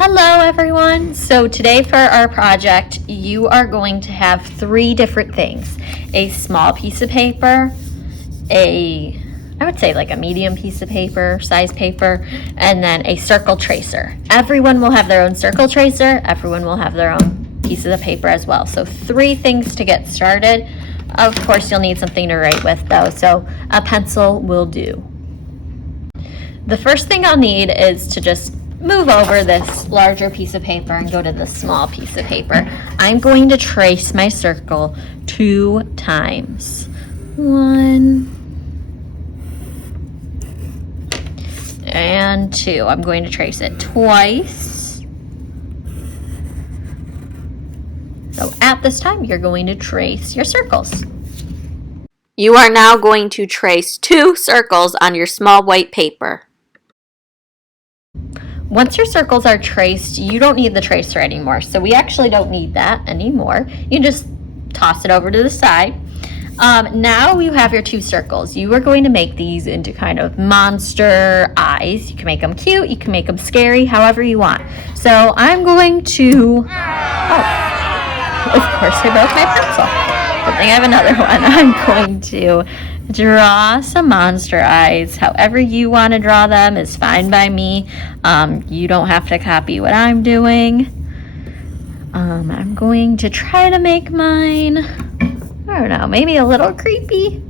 Hello everyone! So today for our project, you are going to have three different things. A small piece of paper, I would say like a medium piece of paper, size paper, and then a circle tracer. Everyone will have their own circle tracer, everyone will have their own pieces of paper as well. So three things to get started. Of course you'll need something to write with though, so a pencil will do. The first thing I'll need is to just move over this larger piece of paper and go to the small piece of paper. I'm going to trace my circle 2 times. 1 and 2. I'm going to trace it twice. So at this time, you're going to trace your circles. You are now going to trace 2 circles on your small white paper. Once your circles are traced, you don't need the tracer anymore. So we actually don't need that anymore. You just toss it over to the side. Now you have your 2 circles. You are going to make these into kind of monster eyes. You can make them cute, you can make them scary, however you want. So I'm going to, of course I broke my pencil. Good thing I have another one. I'm going to draw some monster eyes. However you want to draw them is fine by me. You don't have to copy what I'm doing. I'm going to try to make mine, I don't know, maybe a little creepy.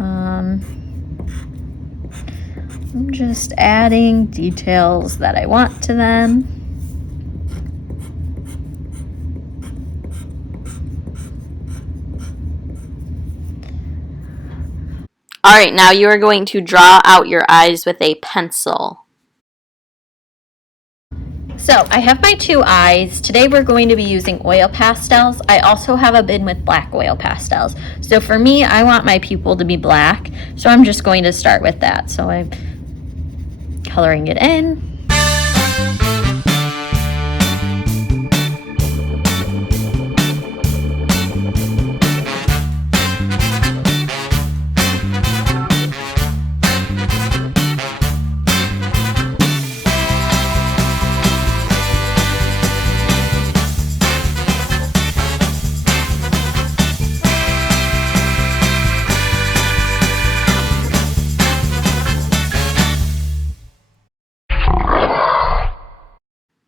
I'm just adding details that I want to them. All right, now you are going to draw out your eyes with a pencil. So I have my 2 eyes. Today we're going to be using oil pastels. I also have a bin with black oil pastels. So for me, I want my pupil to be black. So I'm just going to start with that. So I'm coloring it in.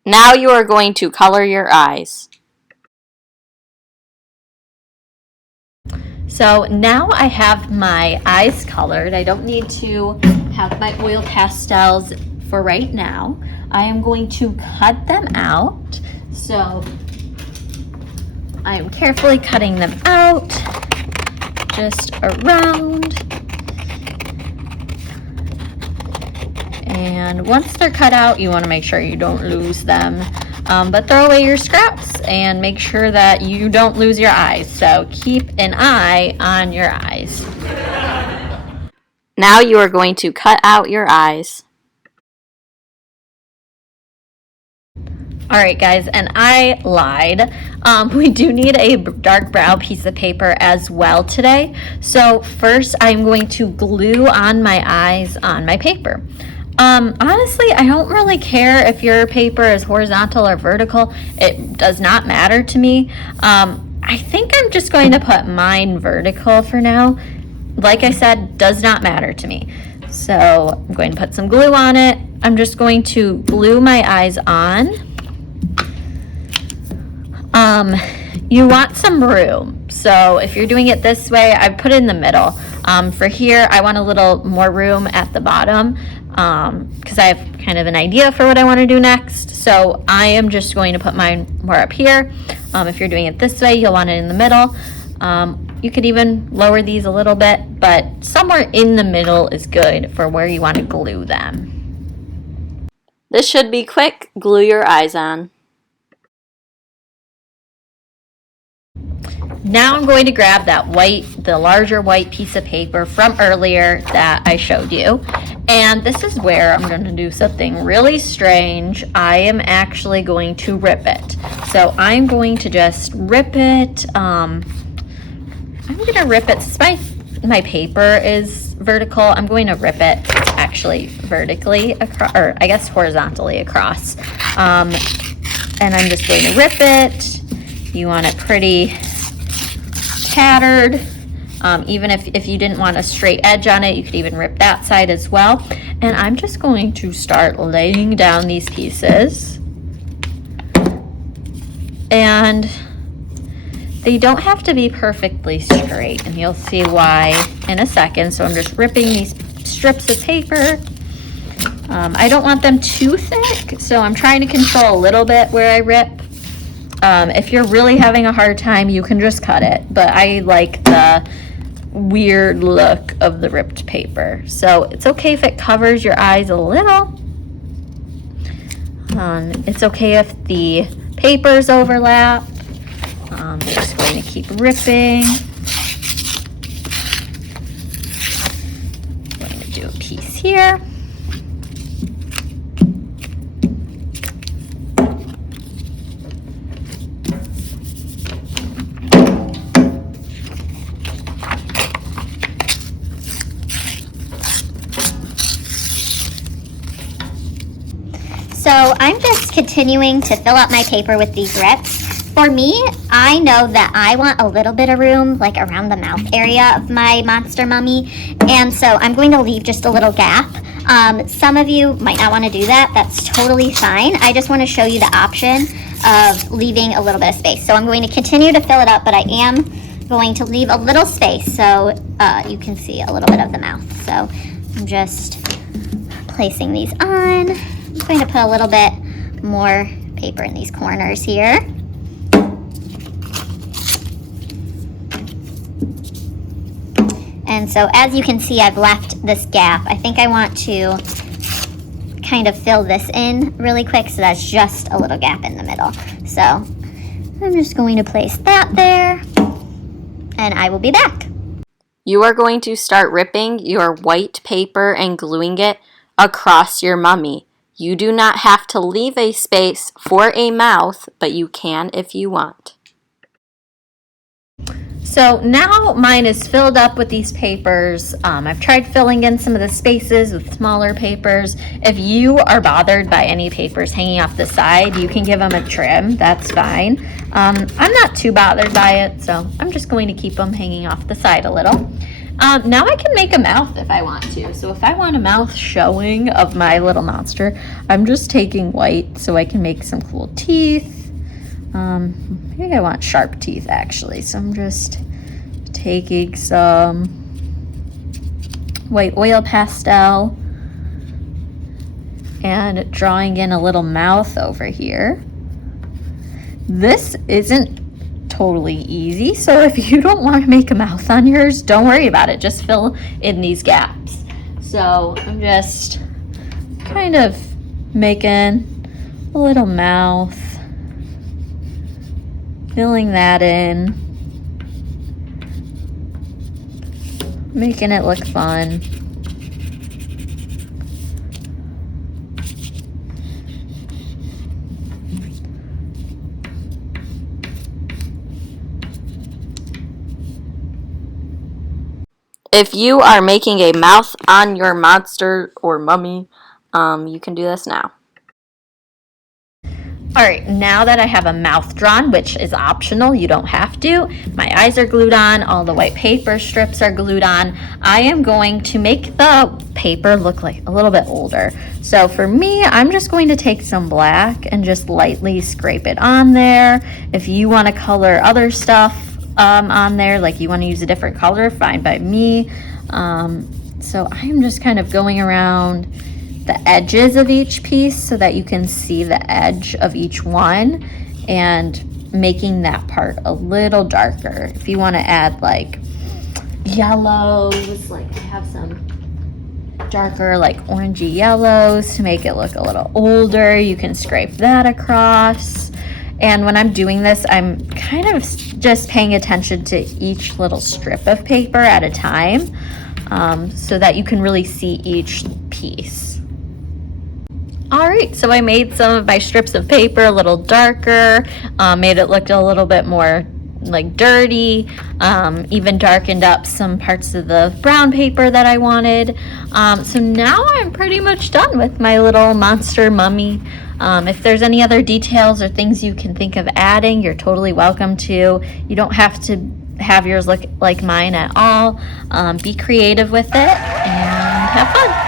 Now you are going to color your eyes. So now I have my eyes colored. I don't need to have my oil pastels for right now. I am going to cut them out. So I am carefully cutting them out, just around. And once they're cut out, you want to make sure you don't lose them. But throw away your scraps and make sure that you don't lose your eyes. So keep an eye on your eyes. Now you are going to cut out your eyes. Alright guys, and I lied. We do need a dark brown piece of paper as well today. So first I'm going to glue on my eyes on my paper. Honestly, I don't really care if your paper is horizontal or vertical. It does not matter to me. I think I'm just going to put mine vertical for now. Like I said, does not matter to me. So I'm going to put some glue on it. I'm just going to glue my eyes on. You want some room. So if you're doing it this way, I put it in the middle. For here, I want a little more room at the bottom. Because I have kind of an idea for what I want to do next. So I am just going to put mine more up here. If you're doing it this way, you'll want it in the middle. You could even lower these a little bit, but somewhere in the middle is good for where you want to glue them. This should be quick. Glue your eyes on. Now I'm going to grab that the larger white piece of paper from earlier that I showed you. And this is where I'm going to do something really strange. I am actually going to rip it. So I'm going to just rip it. I'm going to rip it. My paper is vertical, I'm going to rip it actually vertically across, or I guess horizontally across. And I'm just going to rip it. You want it pretty tattered. Even if you didn't want a straight edge on it, you could even rip that side as well. And I'm just going to start laying down these pieces. And they don't have to be perfectly straight, and you'll see why in a second. So I'm just ripping these strips of paper. I don't want them too thick, so I'm trying to control a little bit where I rip. If you're really having a hard time, you can just cut it, but I like the weird look of the ripped paper. So it's okay if it covers your eyes a little. It's okay if the papers overlap. I'm just going to keep ripping. I'm going to do a piece here. So I'm just continuing to fill up my paper with these rips. For me, I know that I want a little bit of room, like around the mouth area of my monster mummy, and so I'm going to leave just a little gap. Some of you might not want to do that. That's totally fine. I just want to show you the option of leaving a little bit of space. So I'm going to continue to fill it up, but I am going to leave a little space so you can see a little bit of the mouth. So I'm just placing these on. I'm going to put a little bit more paper in these corners here. And so as you can see, I've left this gap. I think I want to kind of fill this in really quick, so that's just a little gap in the middle. So I'm just going to place that there, and I will be back. You are going to start ripping your white paper and gluing it across your mummy. You do not have to leave a space for a mouth, but you can if you want. So now mine is filled up with these papers. I've tried filling in some of the spaces with smaller papers. If you are bothered by any papers hanging off the side, you can give them a trim. That's fine. I'm not too bothered by it, so I'm just going to keep them hanging off the side a little. Now I can make a mouth if I want to. So if I want a mouth showing of my little monster, I'm just taking white so I can make some cool teeth. I think I want sharp teeth actually, so I'm just taking some white oil pastel and drawing in a little mouth over here. This isn't totally easy, so if you don't want to make a mouth on yours, don't worry about it. Just fill in these gaps. So I'm just kind of making a little mouth, filling that in, making it look fun. If you are making a mouth on your monster or mummy, you can do this now. All right, now that I have a mouth drawn, which is optional, you don't have to, my eyes are glued on, all the white paper strips are glued on, I am going to make the paper look like a little bit older. So for me, I'm just going to take some black and just lightly scrape it on there. If you want to color other stuff on there, like you want to use a different color, fine by me. So I'm just kind of going around the edges of each piece so that you can see the edge of each one and making that part a little darker. If you want to add like yellows, like I have some darker like orangey yellows to make it look a little older, you can scrape that across. And when I'm doing this, I'm kind of just paying attention to each little strip of paper at a time, so that you can really see each piece. All right, so I made some of my strips of paper a little darker, made it look a little bit more like dirty, even darkened up some parts of the brown paper that I wanted. So now I'm pretty much done with my little monster mummy. If there's any other details or things you can think of adding, you're totally welcome to. You don't have to have yours look like mine at all. Be creative with it and have fun.